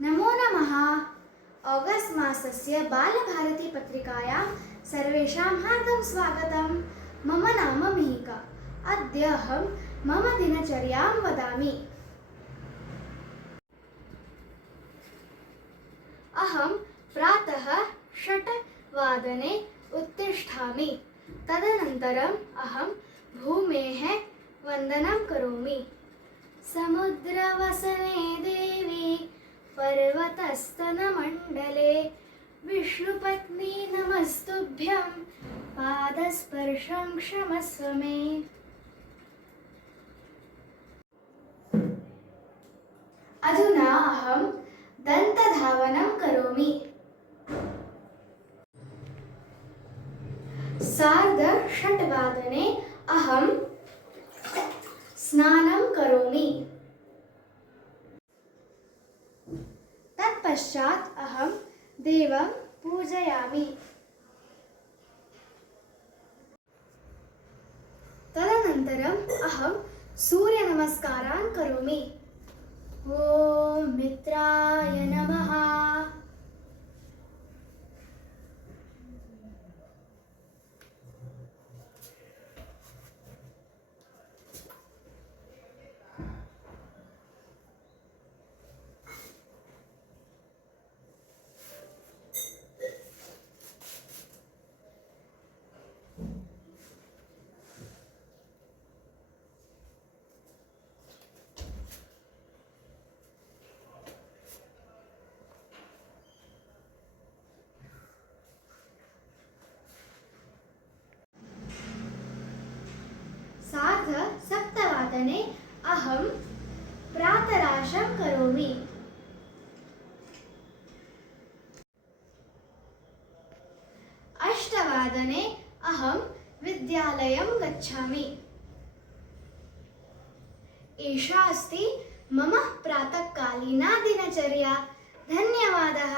नमो नमः। आगस्ट् मासस्य बालभारती पत्रिकायां सर्वेषां हार्दं स्वागतं। मम नाम मिहिका। अद्य अहं मम दिनचर्यां वदामि। अहं प्रातः 6 वादने उत्तिष्ठामि। तदनन्तरम् अहं भूमेः वन्दनं करोमि। समुद्रवसने देवी पर्वतस्तनमण्डले विष्णुपत्नी नमस्तुभ्यं पादस्पर्शं क्षमस्व मे। अधुना अहं दन्तधावनं करोमि। 6:30 वादने अहं स्नानं करोमि। तत्पश्चात् अहं देवं पूजयामि। तदनन्तरम् अहं सूर्यनमस्कारान् करोमि। ॐ मित्राय नमः। सार्ध 7 अहं प्रातराशं करोमि। 8 अहं विद्यालयं गच्छामि। एषा अस्ति मम प्रातःकालीना दिनचर्या। धन्यवादः।